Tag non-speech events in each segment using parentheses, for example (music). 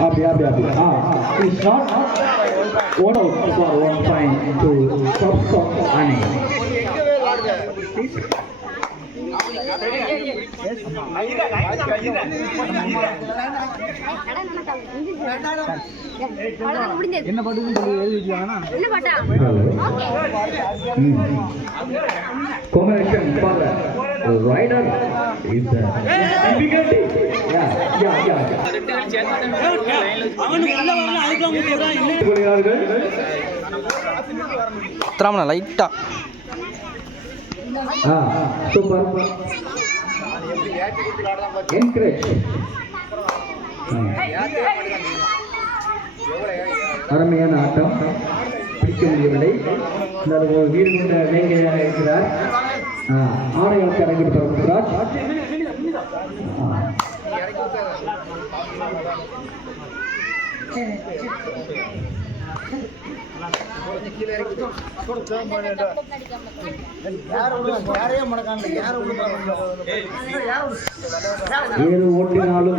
அப்படி அப்படி அப்படி ஆ it's not one out for one point to stop stop அணை என்ன பாட்டுன்னு சொல்லி எழுதி வச்சுக்காங்கன்னா என்ன பாட்டா Congratulations for the rider is the difficulty. Yeah, yeah, yeah. கொள்கிறார்கள். திராமணா லைட்டா ஆ, super. அருமையான ஆட்டம் பிடிக்க முடியவில்லை ஒரு வீடு கொண்ட வேங்கையாக இருக்கிறார் ஆ, ஆணையாளருக்கு Thank you. ஏழு ஓட்டினாலும்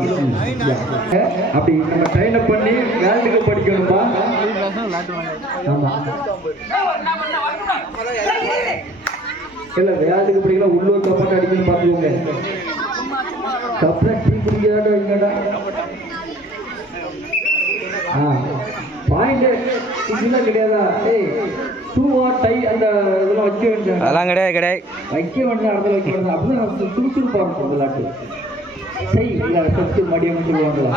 அப்படி நம்ம ட்ரைன் அப் பண்ணி வேல்டுக்கு படிக்கணும்பா ஆமா. இல்ல வேல்டுக்கு படிக்கலாம் உள்ளூர் கப்பாட்டு அடிக்கணும் பார்த்துக்கோங்க. கப்பல டீ குடிக்கிறாடா இல்லடா ஆ. பாயிண்ட் இதெல்லாம் கிடையாதா? ஏய் டூ ஆர் டை அந்த இதெல்லாம் வைக்க வேண்டிய அதெல்லாம் கிடையாது கிடையாது. வைக்க வேண்டிய இடத்துல வைக்க வேண்டிய அப்படிதான் சுறுசுறுப்பா இருக்கும் விளையாட்டு. செய் இல்ல சொத்து மடியம் சொல்லுவாங்களா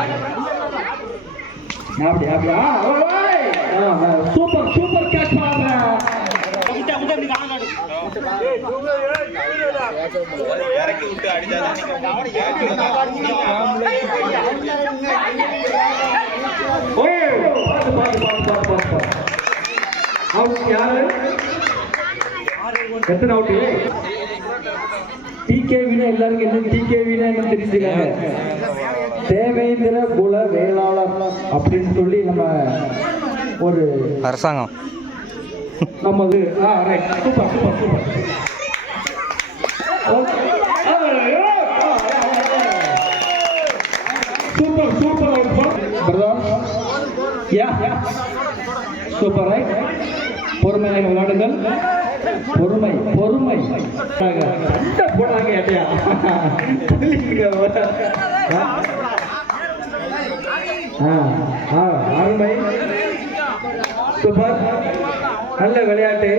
அப்படி அப்படியா சூப்பர் சூப்பர் கேட்ச் யாரு? எத்தனை அவுட்டு டிகேவினா எல்லாருக்கும் என்ன டிகேவினா என்ன தெரிஞ்சுக்காங்க. தேவேந்திர குல வேளாளர் அப்படின்னு சொல்லி நம்ம ஒரு அரசாங்கம். நமது ஆ right super super super super super yeah super right பொறுமையாக வாடுங்கள் பொறுமை பொறுமை. சண்டை போடாங்க ஏட்டையா அருமை. சூப்பர் நல்ல விளையாட்டு.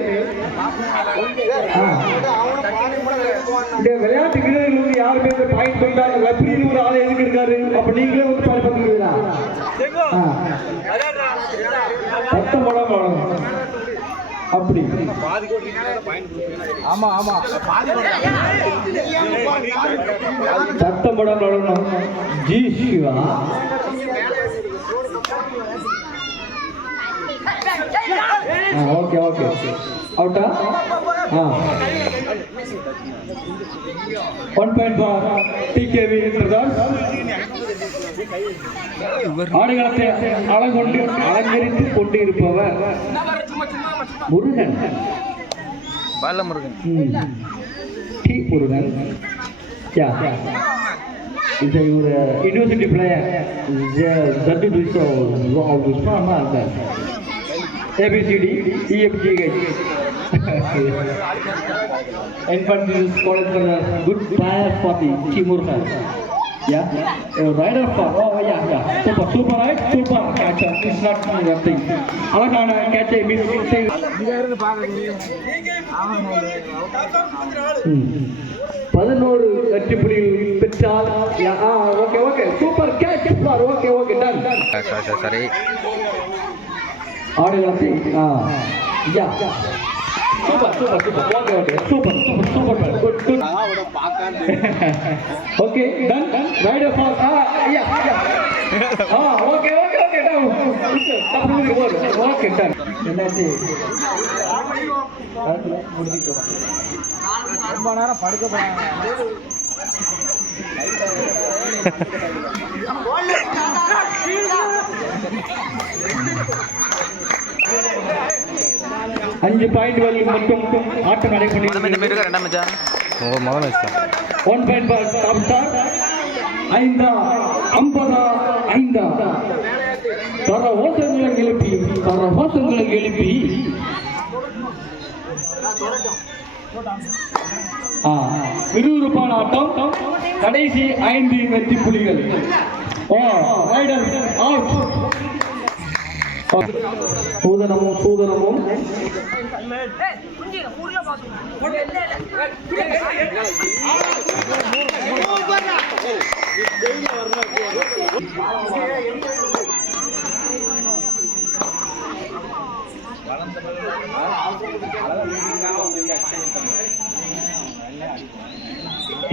இந்த விளையாட்டு வீரர்கள் வந்து யாருமே இந்த பாயிண்ட் பண்றாங்க லப்ரின்னு ஒரு ஆள் எதுக்கு இருக்காரு? அப்ப நீங்களே வந்து பாயிண்ட் பண்ணுவீங்களா? பத்து மடம் வளரணும். அப்படி. ஆமா ஆமா. சத்தம் போடாம வளரணும் ஜி சிவா. Okay okay. அவுட்டா? ஆ. ஒன் பாயிண்ட் ஃபார் டிகேவி ஆடுகளத்தை அலங்கொண்டு முருகன். பால முருகன். டி முருகன். யா. இது ஒரு யூனிவர்சிட்டி பிளேயர் தட்டு டிசோ விஸ்வாமா இருந்தார். ABCD EFGH and this for a good player for the T Murugan. Yeah, a rider for oh yeah yeah. Super super right? Super. Catcher it's not nothing. அழகான கேட்சை miss பதினோரு வெற்றி புள்ளிகள் பெற்றால் okay okay super catch for okay okay done சரி சரி சரி ஆடுகளத்தை ஆ. Yeah super super super. Okay okay. Super super super good good okay done raider for ah yeah yeah ah okay okay okay done okay done என்னாச்சு ரொம்ப நேரம் படுக்க போறாங்க. (laughs) (laughs) அஞ்சு பாயிண்ட் மட்டும் ஆட்டம் இந்த மாதிரி நடைபெற்று இருக்கா ரெண்டாம் மச்சான். உங்கள் மகன் வச்சுதான் one point for top star ஐந்தா ஐம்பதா ஐந்தா. தர ஓசங்களை எழுப்பி தர ஓசங்களை எழுப்பி. ஆ, விறுவிறுப்பான ஆட்டம். கடைசி ஐந்து வெற்றி புலிகள். ஓ ரைடர் அவுட் சூதனமும் சூதனமும்.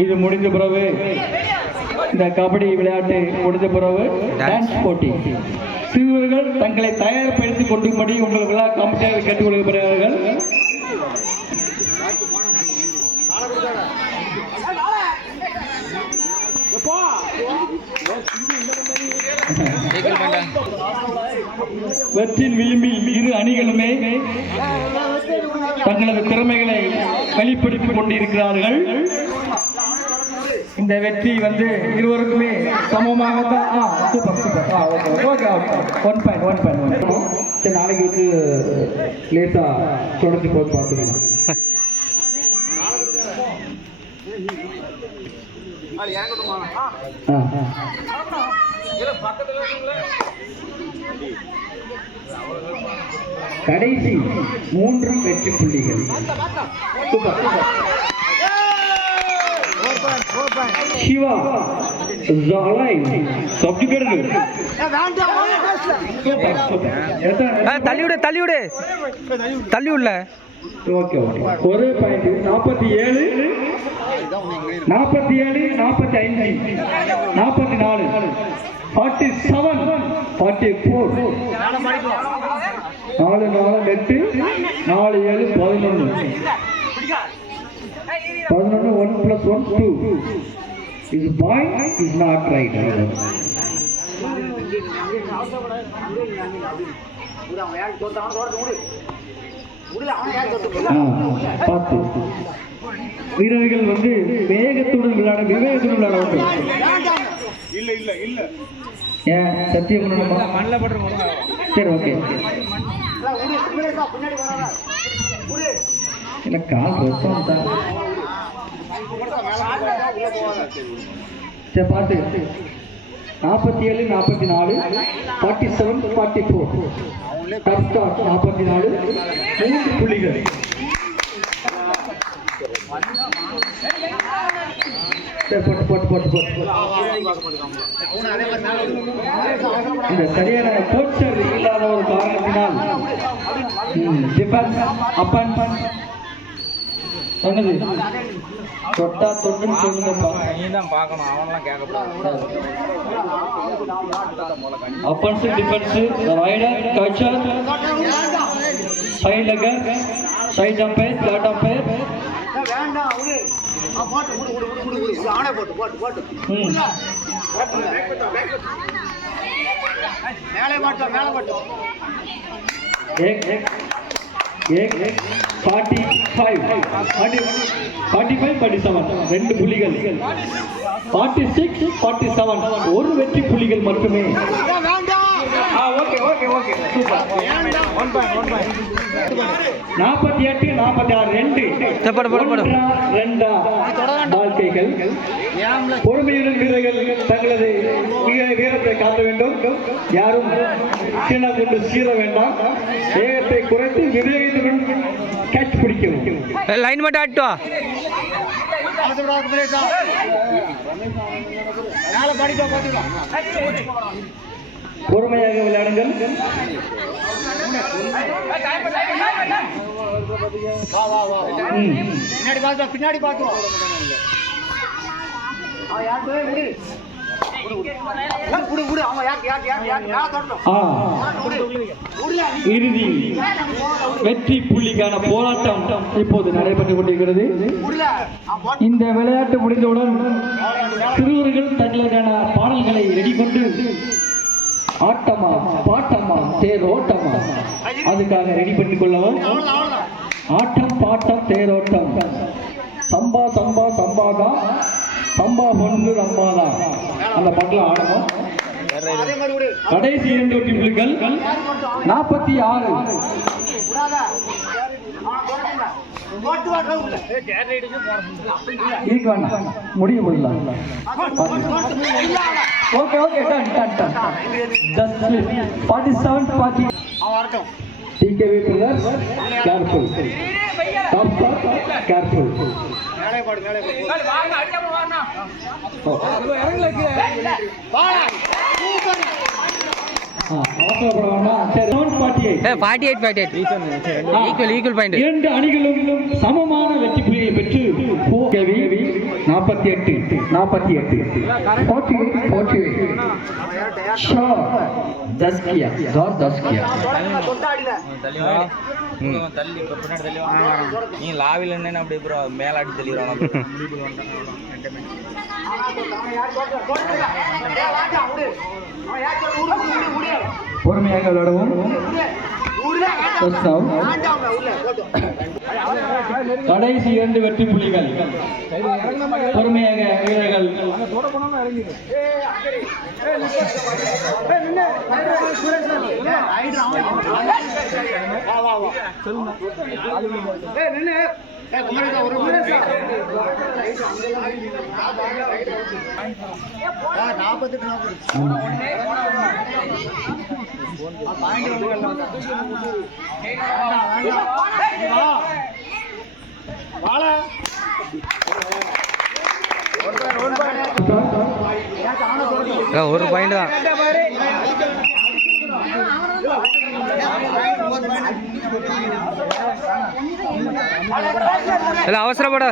இது முடிந்த பிறகு இந்த கபடி விளையாட்டு முடிந்த பிறகு டான்ஸ் போட்டி. சிறுவர்கள் தங்களை தயார்படுத்திக் கொண்டும்படி உங்கள் விழா கமிட்டியாக கேட்டுக்கொள்கிறார்கள் வெற்றின் விளிம்பில் இரு அணிகளுமே தங்களது திறமைகளை வெளிப்படுத்திக் கொண்டிருக்கிறார்கள். இந்த வெற்றி வந்து இருவருக்குமே சமமாக தான் ஆ super super ah okay okay one point one point one சரி நாளைக்கு வந்து லேசா தொடர்ச்சி போட்டு பார்த்துக்கலாம். ஆ ஆ. கடைசி மூன்று வெற்றி புள்ளிகள். சூப்பர் சூப்பர் சிவா ஜாலை சப்ஜெக்ட் சூப்பர் சூப்பர் ஆ தள்ளி ஓகே ஓகே. ஒரு பாயிண்ட் நாற்பத்தி ஏழு நாற்பத்தி ஏழு நாற்பத்தி ஐந்து நாற்பத்தி நாலு ஃபார்ட்டி செவன் ஃபார்ட்டி ஃபோர் நாலு நாலு எட்டு நாலு ஏழு பதினொன்று. பதினொன்று ஒன் பிளஸ் ஒன் டூ இது பாய் இஸ் நாட் ரைட் பார்த்து. வீரர்கள் வந்து வேகத்துடன் விளையாட விவேகத்துடன் விளையாட வேண்டும். இல்ல இல்ல இல்ல. ஏன் சத்தியம் பண்ணணுமா? மண்ணில் பட்டு சரி ஓகே. இல்லை கால் ரத்தம் தான். சரி நாற்பத்தி ஏழு நாற்பத்தி நாலு forty seven forty four top நாற்பத்தி நாலு மூன்று புள்ளிகள். போட்டு போட்டு போட்டு போட்டு இந்த சரியான கோச்சர் இல்லாத ஒரு காரணத்தினால் டிஃபென்ஸ் அப்பன் சொன்னது தொட்டா தொட்டுன்னு சொல்லுங்கப்பா நீ தான் பார்க்கணும். அவன்லாம் கேட்கப்படாது offence defence raider catcher side லெக்கர் side umpire third umpire மேலே மாட்டோம் மேலே மாட்டோம் forty five forty forty five forty seven ரெண்டு புள்ளிகள் ஃபார்ட்டி சிக்ஸ் ஃபார்ட்டி செவன் ஒரு வெற்றி புள்ளிகள் மட்டுமே நாற்பத்தி எட்டு நாற்பத்தி ஆறு ரெண்டு. ரெண்டா வாழ்க்கைகள். பொறுமையுடன் வீரர்கள் தங்களது வீரத்தை காட்ட வேண்டும். யாரும் கீழ கொண்டு சீர வேண்டாம். வேகத்தை குறைத்து விவேகத்துடன் கேட்ச் பிடிக்கவும். லைன் மட்டும் ஆட்டு வா. மேலே படிப்பா பார்த்துக்கலாம் பொறுமையாக விளையாடுங்கள். பின்னாடி பார்த்து பின்னாடி பார்த்து இறுதி வெற்றி புள்ளிக்கான போராட்டம் இப்போது நடைபெற்றுக் கொண்டிருக்கிறது. இந்த விளையாட்டு முடிந்தவுடன் சிறுவர்கள் தங்களுக்கான பாடல்களை ரெடி கொண்டு ஆட்டமா பாட்டமா தேரோட்டமா அதுக்காக ரெடி பண்ணிக் கொள்ளவும் ஆட்டம் பாட்டம் தேரோட்டம். சம்பா பொண்ணு அந்த பாட்டில் ஆடணும். கடைசி இரண்டு டிபிள்கள் நாற்பத்தி ஆறு. விடாத முடிய முடியல okay okay done done done just forty seven forty TKV brothers careful top careful மேலே பாடு மேலே பாடு சூப்பர் அவசரப்பட வேண்டாம் சரி seven forty eight forty eight equal equal point சமமான வெற்றி புள்ளிகளை பெற்று நாற்பத்தி எட்டு நாற்பத்தி எட்டு. ஃபார்ட்டி எயிட் ஃபார்ட்டி எயிட் ஷோ தஸ் மேலாட்டி தள்ளிடுவாங்க. (laughs) பொறுமையாக விளையாடவும் கடைசி இரண்டு வெற்றி புள்ளிகள். பொறுமையாக வீரர்கள். வா வா வா ஏய் நின்னு ஏய் குமரேசா ஒரு குமரேசா ஆ 48 40 பாயிண்ட் வந்து வேண்டாம் வேண்டாம் வாழ ஒரு பாயிண்ட் தான். இல்லை அவசரப்பட.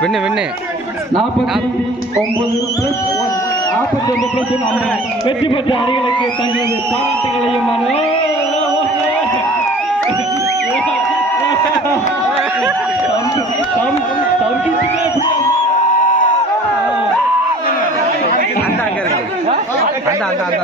வின்னு வின்னு நாற்பத்தி ஒன்பது பிளஸ் ஒன் நாற்பத்தி ஒன்பது பிளஸ் ஒன் வெற்றி பெற்ற அணிகளுக்கு தங்களது பாராட்டுகளையும் அந்த அந்த அந்த